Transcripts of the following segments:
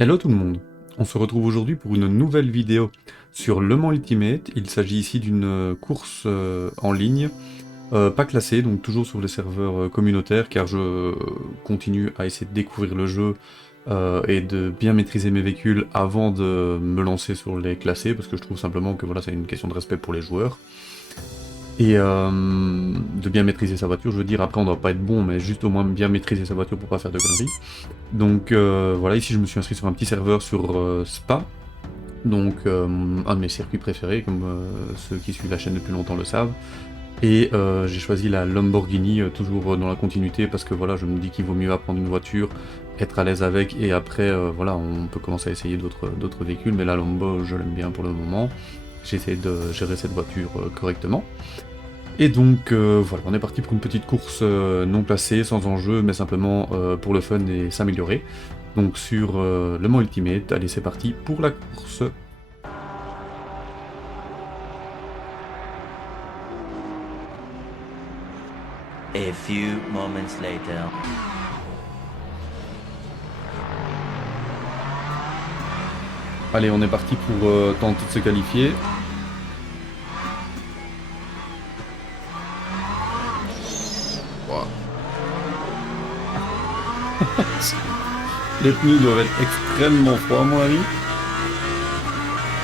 Hello tout le monde, on se retrouve aujourd'hui pour une nouvelle vidéo sur Le Mans Ultimate. Il s'agit ici d'une course en ligne, pas classée, donc toujours sur les serveurs communautaires, car je continue à essayer de découvrir le jeu et de bien maîtriser mes véhicules avant de me lancer sur les classés, parce que je trouve simplement que voilà, c'est une question de respect pour les joueurs. Et de bien maîtriser sa voiture, je veux dire, après on doit pas être bon, mais juste au moins bien maîtriser sa voiture pour pas faire de conneries. Donc voilà, ici je me suis inscrit sur un petit serveur sur Spa, donc un de mes circuits préférés, comme ceux qui suivent la chaîne depuis longtemps le savent. Et j'ai choisi la Lamborghini, toujours dans la continuité, parce que voilà, je me dis qu'il vaut mieux apprendre une voiture, être à l'aise avec, et après, voilà, on peut commencer à essayer d'autres véhicules, mais la Lambo, je l'aime bien pour le moment. J'essaie de gérer cette voiture correctement. Et donc voilà, on est parti pour une petite course non classée, sans enjeu, mais simplement pour le fun et s'améliorer. Donc sur Le Mans Ultimate, allez c'est parti pour la course. A few moments later. Allez, on est parti pour tenter de se qualifier. Wow. Les pneus doivent être extrêmement froids à mon avis.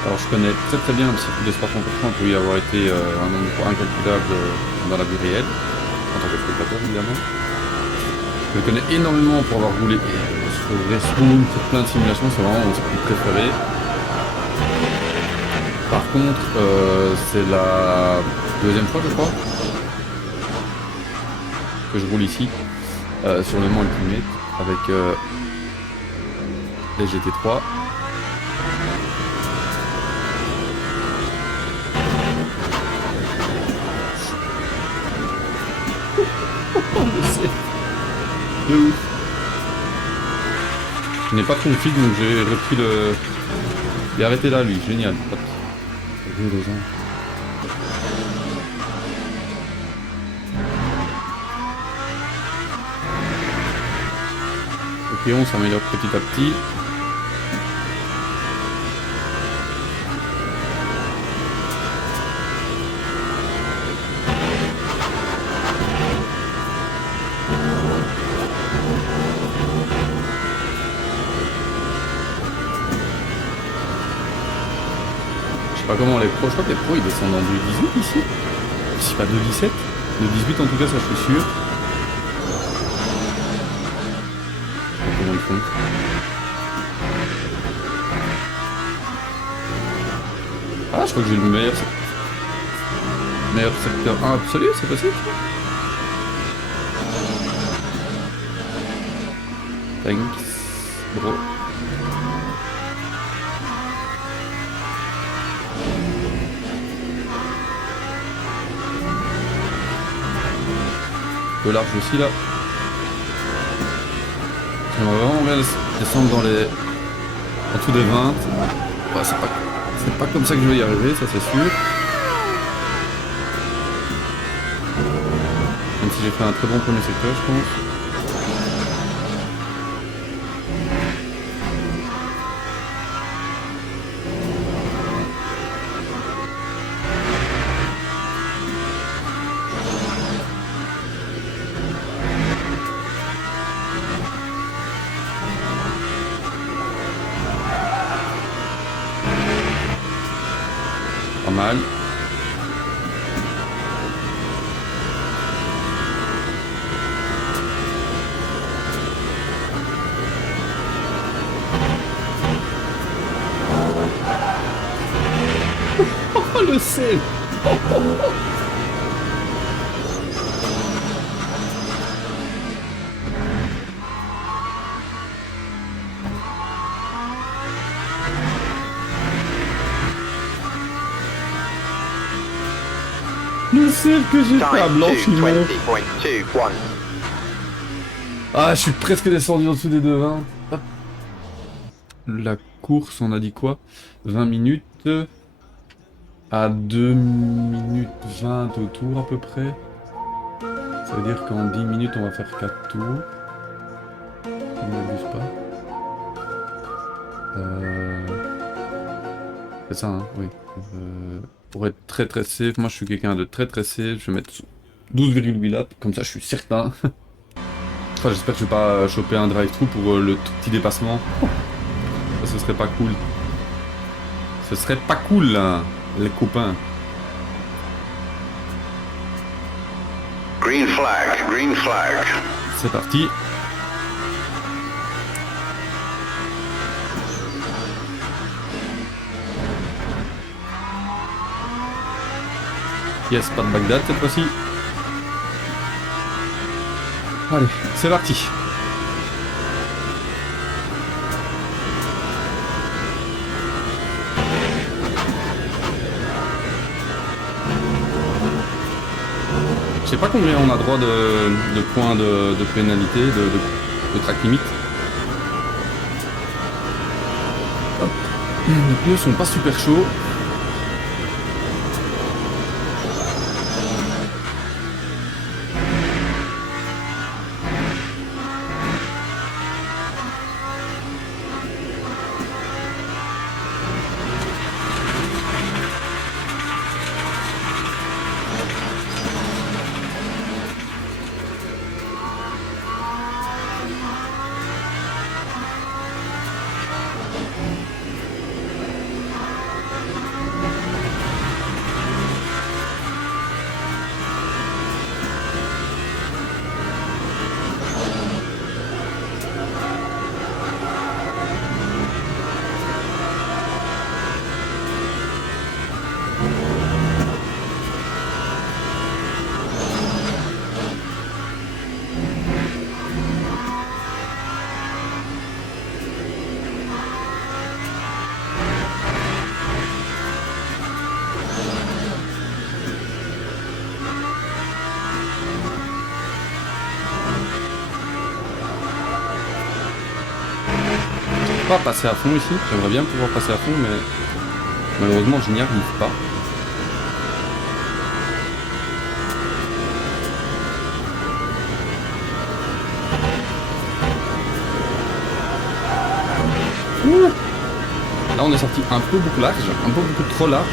Alors je connais très très bien le circuit de Spa-Francorchamps pour y avoir été un nombre incalculable dans la vie réelle, en tant que spectateur évidemment. Je le connais énormément pour avoir roulé sur Respawn, sur plein de simulations, c'est vraiment mon circuit préféré. Par contre, c'est la deuxième fois je crois que je roule ici, sur le Mans Ultimate, avec les GT3. De ouf. Je n'ai pas trop de fil, donc j'ai repris le... Il a arrêté là, lui, génial. Hop. Ok, on s'améliore petit à petit. Je sais pas comment les pros, je crois que les pros ils descendent en 2,18 ici. Je sais pas 2,17. De 18 en tout cas, ça je suis sûr. Je sais pas comment ils font. Ah, je crois que j'ai le meilleur secteur 1 absolu, c'est possible ça? Thanks, bro. Un peu large aussi là. J'aimerais vraiment bien descendre dans les... en dessous des 20. Ouais, c'est pas comme ça que je vais y arriver, ça c'est sûr. Même si j'ai fait un très bon premier secteur, je pense. Pas mal. Oh le sel. Le sel que j'ai fait à Blanchimont. Ah, je suis presque descendu en dessous des 2,20. Hop. La course, on a dit quoi? 20 minutes à 2 minutes 20 au tour à peu près. Ça veut dire qu'en 10 minutes, on va faire 4 tours. On n'abuse pas. C'est ça, hein, oui. Pour être très très safe, moi je suis quelqu'un de très très safe, je vais mettre 12,8 laps, comme ça je suis certain. Enfin, j'espère que je vais pas choper un drive-thru pour le tout petit dépassement. Ça, ce serait pas cool. Ce serait pas cool, hein, les copains. Green flag, green flag. C'est parti. Yes, pas de Bagdad cette fois-ci. Allez, c'est parti. Je sais pas combien on a droit de points de pénalité, de track limite. Hop. Les pneus sont pas super chauds. Pas passer à fond ici, j'aimerais bien pouvoir passer à fond, mais malheureusement je n'y arrive pas. Ouh. Là on est sorti un peu beaucoup large, un peu beaucoup trop large.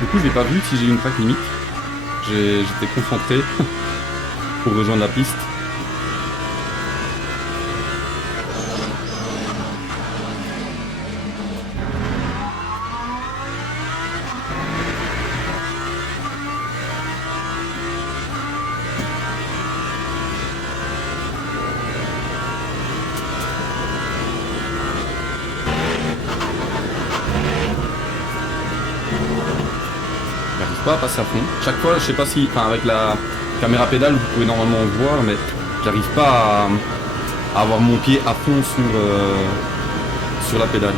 Du coup, je n'ai pas vu si j'ai eu une track limite. J'étais concentré pour rejoindre la piste. Pas à passer à fond. Chaque fois, je sais pas si, enfin avec la caméra pédale, vous pouvez normalement voir, mais j'arrive pas à avoir mon pied à fond sur la pédale.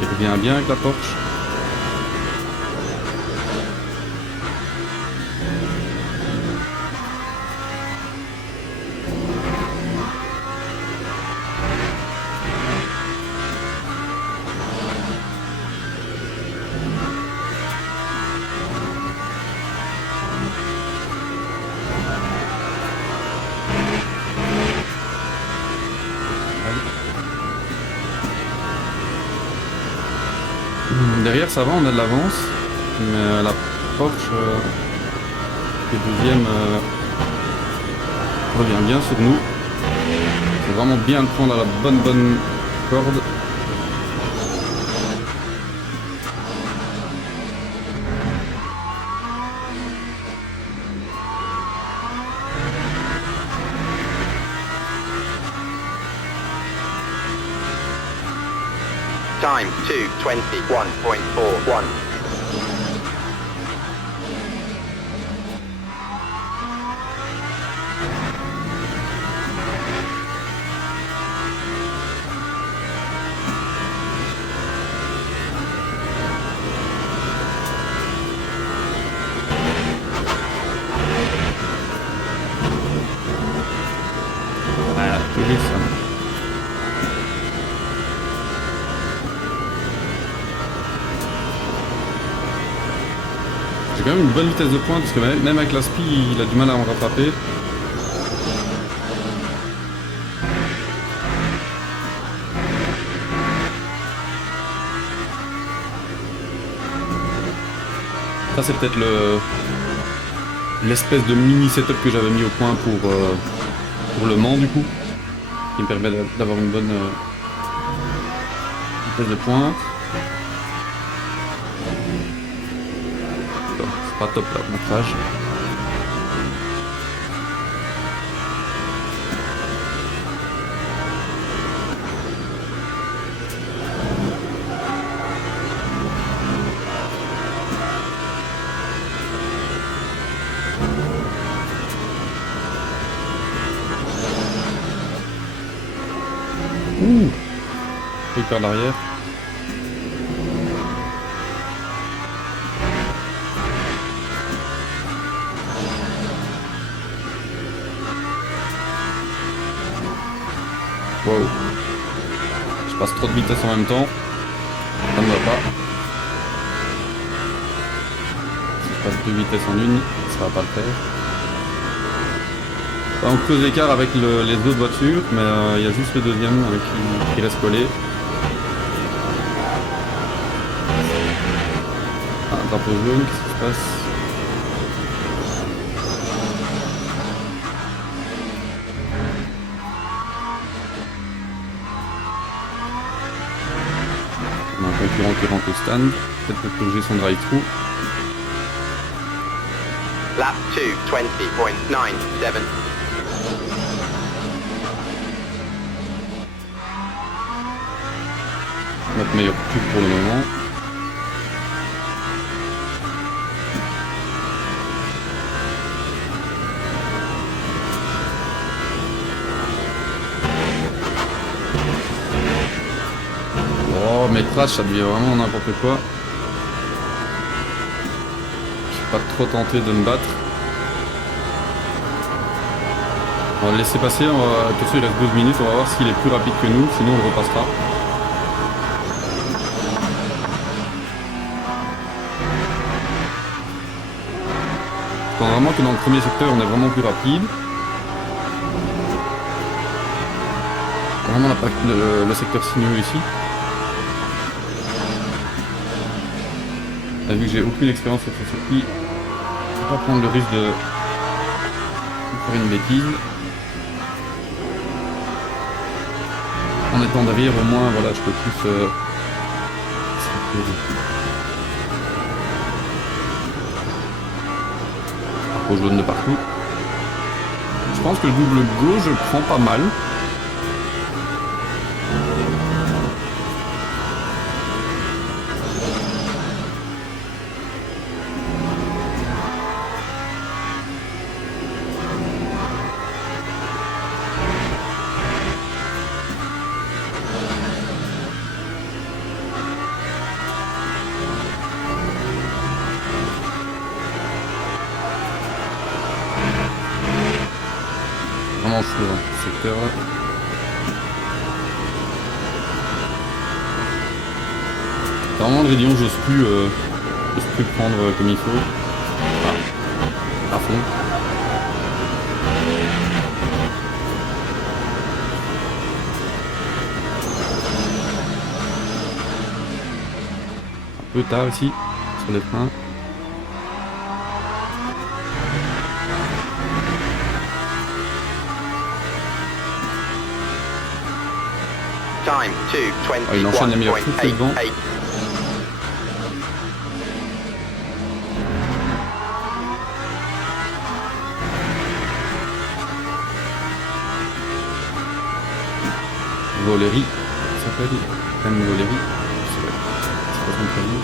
Il revient bien avec la Porsche. Derrière ça va, on a de l'avance, mais la Porsche qui est deuxième revient bien sur nous. Il faut vraiment bien le prendre à la bonne corde. Time 2:21.41. Voilà, toujours ça. J'ai quand même une bonne vitesse de pointe parce que même avec la spi, il a du mal à me rattraper. Ça c'est peut-être l'espèce de mini setup que j'avais mis au point pour le Mans du coup, qui me permet d'avoir une bonne vitesse de pointe. Bon, c'est pas top là, le montage. Ouh, truc vers l'arrière. Wow. Je passe trop de vitesse en même temps. Ça ne va pas. Si je passe 2 vitesses en une, ça va pas le faire. On creuse l'écart avec les autres voitures, mais il y a juste le deuxième avec qui reste collé. Ah, un drapeau jaune, qu'est-ce qui se passe? On a un concurrent qui rentre au stand, peut-être pour corriger son drive-thru. Lap 2:20.97. Notre meilleur cube pour le moment. Oh, mes trash, ça devient vraiment n'importe quoi. Je suis pas trop tenté de me battre. On va le laisser passer, attention, il reste 12 minutes, on va voir s'il est plus rapide que nous, sinon on le repassera. Je pense vraiment que dans le premier secteur on est vraiment plus rapide. Vraiment le secteur sinueux ici. Et vu que j'ai aucune expérience sur ce circuit, je vais pas prendre le risque de faire une bêtise. En étant derrière au moins, voilà, je peux plus au jaune de partout. Je pense que le double go, je le prends pas mal. Vraiment flou hein, ce secteur là. Vraiment le rayon j'ose plus prendre comme il faut. Ah, à fond. Un peu tard aussi sur les freins. Time Ah, il enchaîne les meilleurs coups, c'est devant. 2:21.88. Voléry, ça s'appelle. M. Voléry. façon très bien.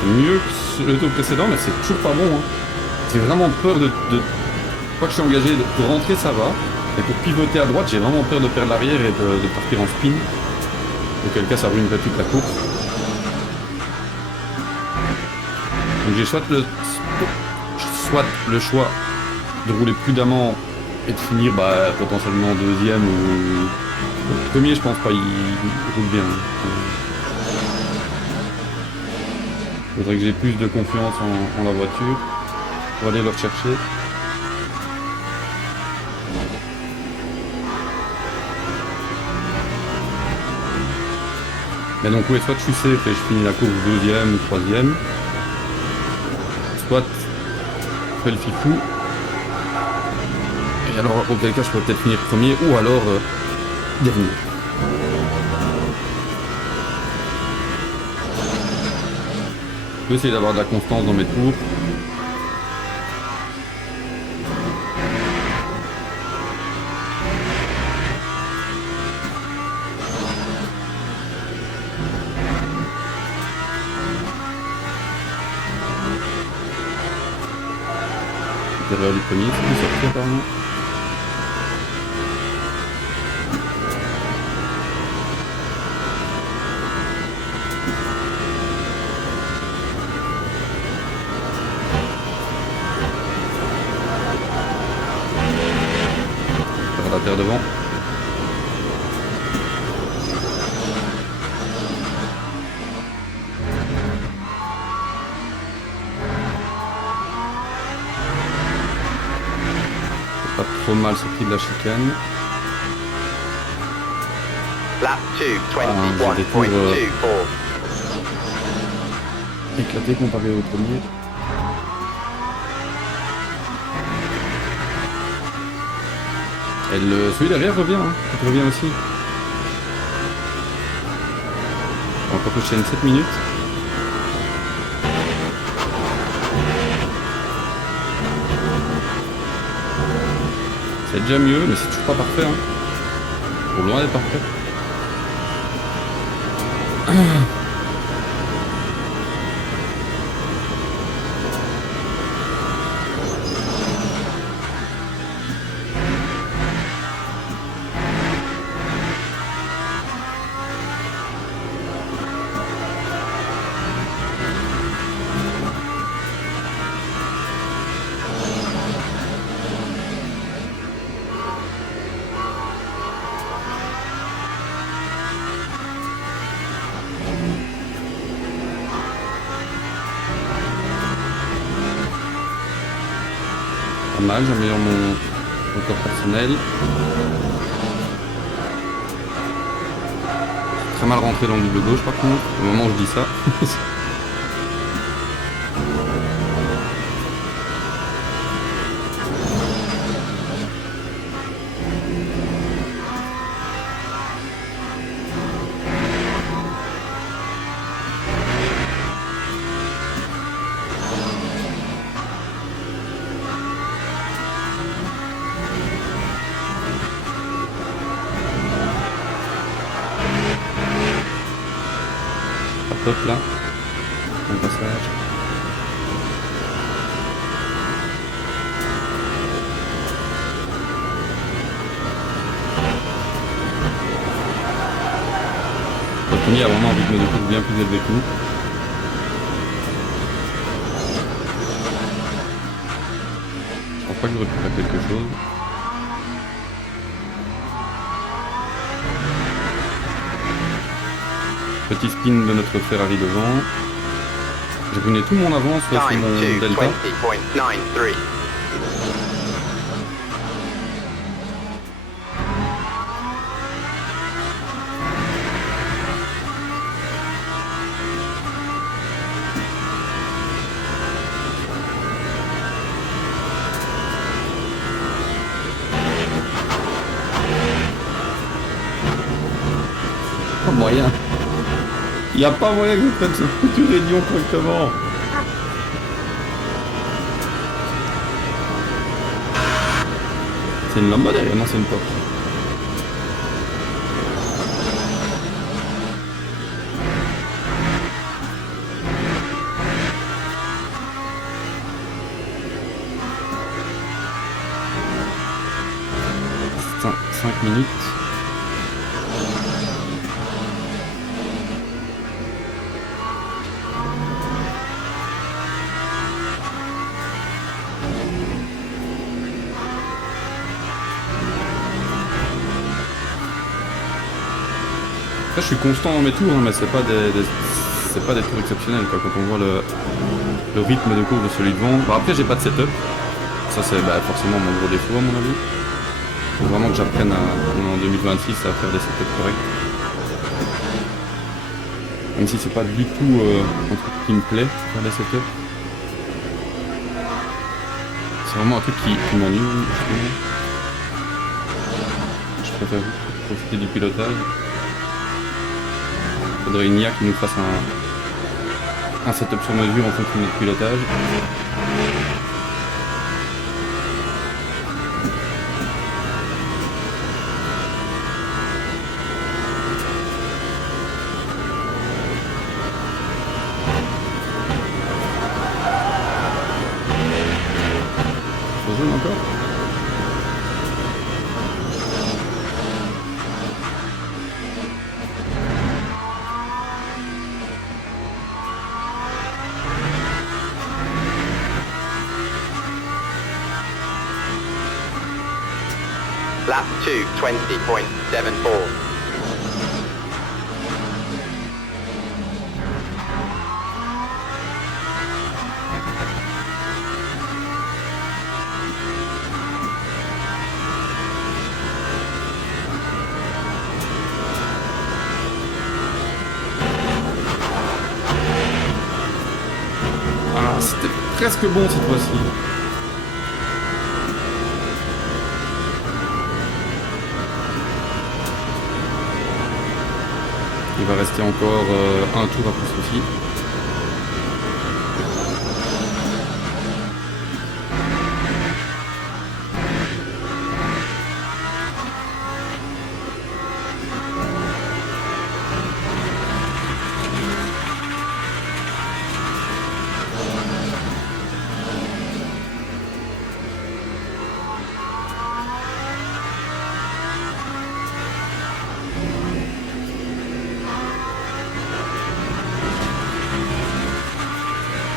C'est mieux que le tour précédent, mais c'est toujours pas bon. Hein. J'ai vraiment peur de... Une fois que je suis engagé, de rentrer, ça va. Et pour pivoter à droite, j'ai vraiment peur de perdre l'arrière et de partir en spin. Auquel cas, ça ruinerait toute la course. Donc j'ai soit le choix de rouler prudemment et de finir potentiellement deuxième ou... Premier, je pense pas, il roule bien. Faudrait que j'ai plus de confiance en la voiture pour aller le rechercher. Mais donc ouais, soit je suis safe et je finis la course deuxième ou troisième, soit je fais le fifou. Et alors auquel cas je peux peut-être finir premier ou alors dernier. Je peux essayer d'avoir de la constance dans mes tours. L'intérieur du premier, c'est plus sorti apparemment. La terre devant. Pas trop mal sorti de la chicane. Lap 2, des tours 21.24. éclaté comparé au premier. Et celui derrière revient, hein. Il revient aussi. Encore que je tienne 7 minutes. C'est déjà mieux, mais c'est toujours pas parfait. Hein. Pour loin d'être parfait. Pas mal, j'améliore mon record personnel. Très mal rentré dans le double gauche par contre, au moment où je dis ça. Top là, bon passage. Le premier a vraiment un rythme de course bien plus élevé que nous. Je pense pas que j'aurais pu faire quelque chose. Petit spin de notre Ferrari devant. J'ai ruiné tout mon avance sur Time mon 2, Delta. 20.93. Pas moyen. Il n'y a pas moyen que je prenne ce foutu réunion correctement. c'est une Lambo derrière, non c'est une Porsche. Cinq minutes. Là, je suis constant dans mes tours, hein, mais c'est pas des tours exceptionnels quoi, quand on voit le rythme de course de celui devant. Bon, après, j'ai pas de setup. Ça, c'est forcément mon gros défaut à mon avis. Faut vraiment que j'apprenne en 2026 à faire des setups corrects. Même si c'est pas du tout un truc qui me plaît, faire des setups. C'est vraiment un truc qui m'ennuie, justement. Je préfère profiter du pilotage. Faudrait une IA qui nous fasse un setup sur mesure en fonction de notre pilotage. Encore. Lap 2, 20.74. Ah, c'était presque bon cette fois-ci. Il va rester encore un tour à plus aussi.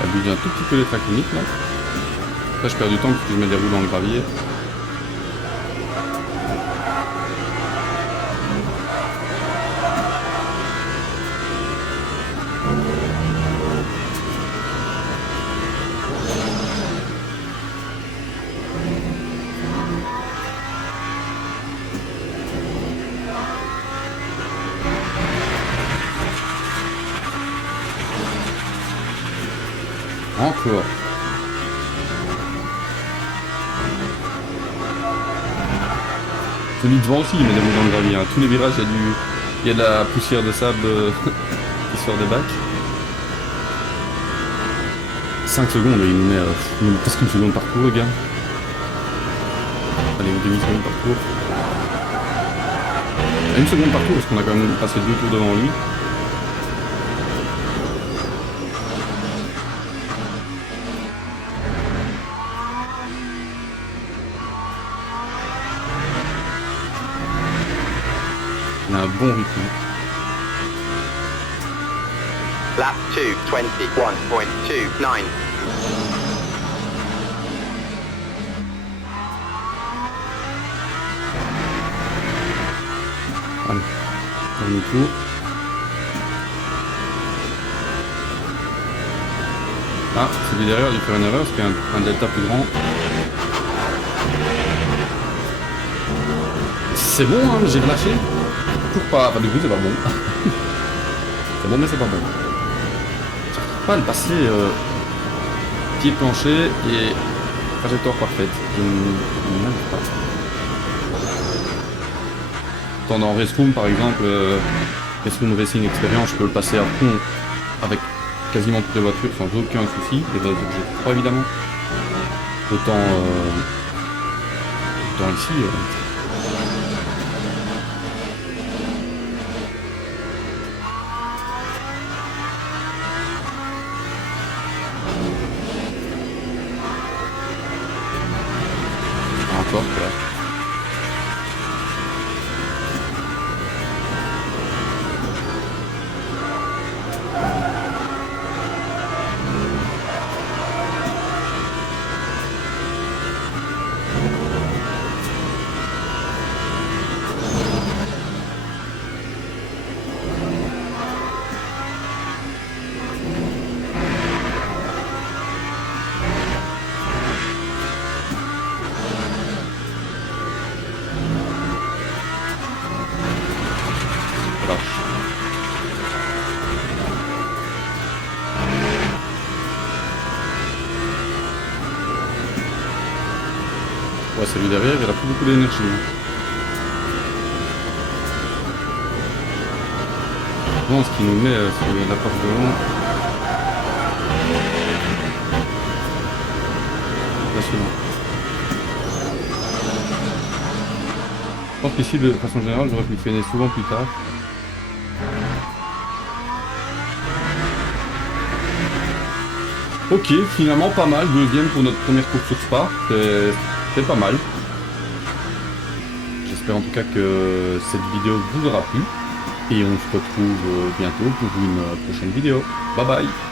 J'abuse un tout petit peu les tracks limites là. Après je perds du temps parce que je mets des roues dans le gravier. Encore. Celui devant aussi il met des roues dans le gravier. Hein. Tous les virages il y a de la poussière de sable qui sort des bacs. 5 secondes, il nous met presque une seconde par tour le gars. Allez, une demi-seconde par tour. Une seconde par tour parce qu'on a quand même passé 2 tours devant lui. Il a un bon rythme. Lap 2, 21.29. Allez, dernier tour. Ah, celui derrière a dû faire une erreur parce qu'il y a un delta plus grand. C'est bon, hein, j'ai relâché. Toujours pas. Enfin, du coup, c'est pas bon. C'est bon, mais c'est pas bon. J'arrive pas à le passer pied plancher et trajectoire parfaite. Je n'arrive pas. Tant dans Restroom, par exemple, Restroom Racing Experience, je peux le passer à fond avec quasiment toutes les voitures sans aucun souci. Les voitures que j'ai pas évidemment. Autant temps ici. Encore, voilà. Ouais, celui derrière, il a plus beaucoup d'énergie. Bon, ce qui nous met sur la part devant. Passionnant. Je pense qu'ici, de façon générale, j'aurais pu le freiner souvent plus tard. Ok, finalement pas mal, deuxième pour notre première course sur Spa, c'est pas mal. J'espère en tout cas que cette vidéo vous aura plu, et on se retrouve bientôt pour une prochaine vidéo. Bye bye.